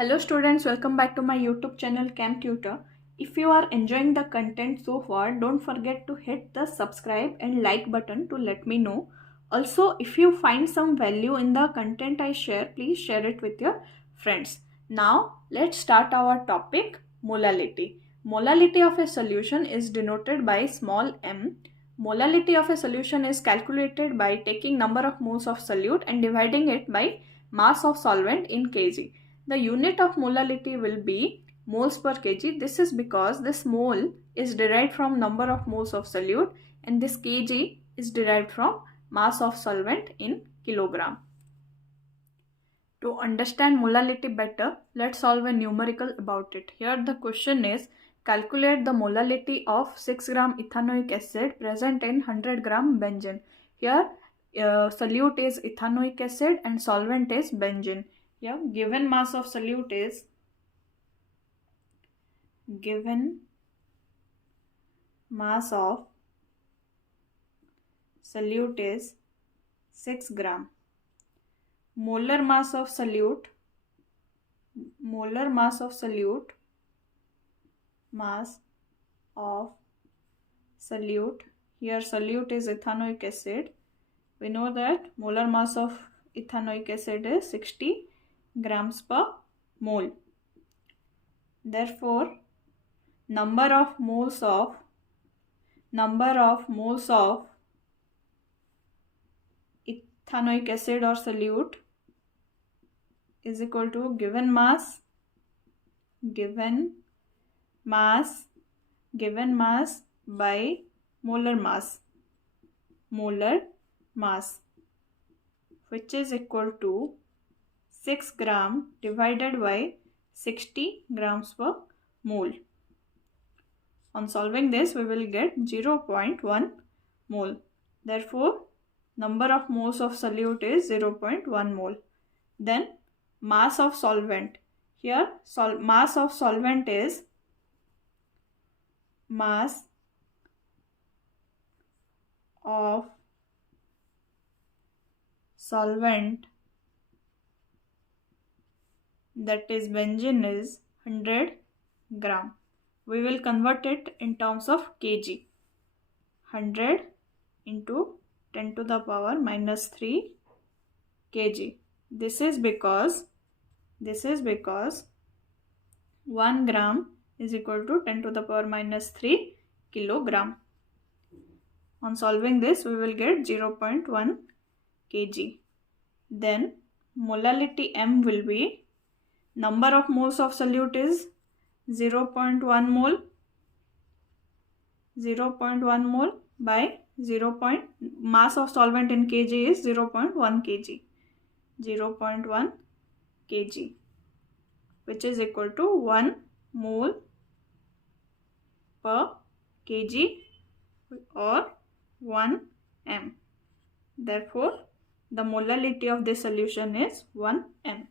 Hello students, welcome back to my YouTube channel Chem Tutor. If you are enjoying the content so far, don't forget to hit the subscribe and like button to let me know. Also, if you find some value in the content I share, please share it with your friends. Now, let's start our topic, molality. Molality of a solution is denoted by small m. Molality of a solution is calculated by taking number of moles of solute and dividing it by mass of solvent in kg. The unit of molality will be moles per kg. This is because this mole is derived from number of moles of solute and this kg is derived from mass of solvent in kilogram. To understand molality better, let's solve a numerical about it. Here the question is, calculate the molality of 6 gram ethanoic acid present in 100 gram benzene. Here solute is ethanoic acid and solvent is benzene. Yeah, given mass of solute is 6 gram. Molar mass of solute here solute is ethanoic acid. We know that molar mass of ethanoic acid is 60 grams per mole. Therefore, number of moles of ethanoic acid or solute is equal to given mass by molar mass, which is equal to 6 gram divided by 60 grams per mole. On solving this, we will get 0.1 mole. Therefore, number of moles of solute is 0.1 mole. Then mass of solvent. Here mass of solvent is that is benzene is 100 gram. We will convert it in terms of kg. 100 into 10 to the power minus 3 kg. This is because 1 gram is equal to 10 to the power minus 3 kilogram. On solving this, we will get 0.1 kg. Then molality M will be, number of moles of solute is 0.1 mole by mass of solvent in kg is 0.1 kg, which is equal to 1 mole per kg or 1 m. Therefore, the molality of this solution is 1 m.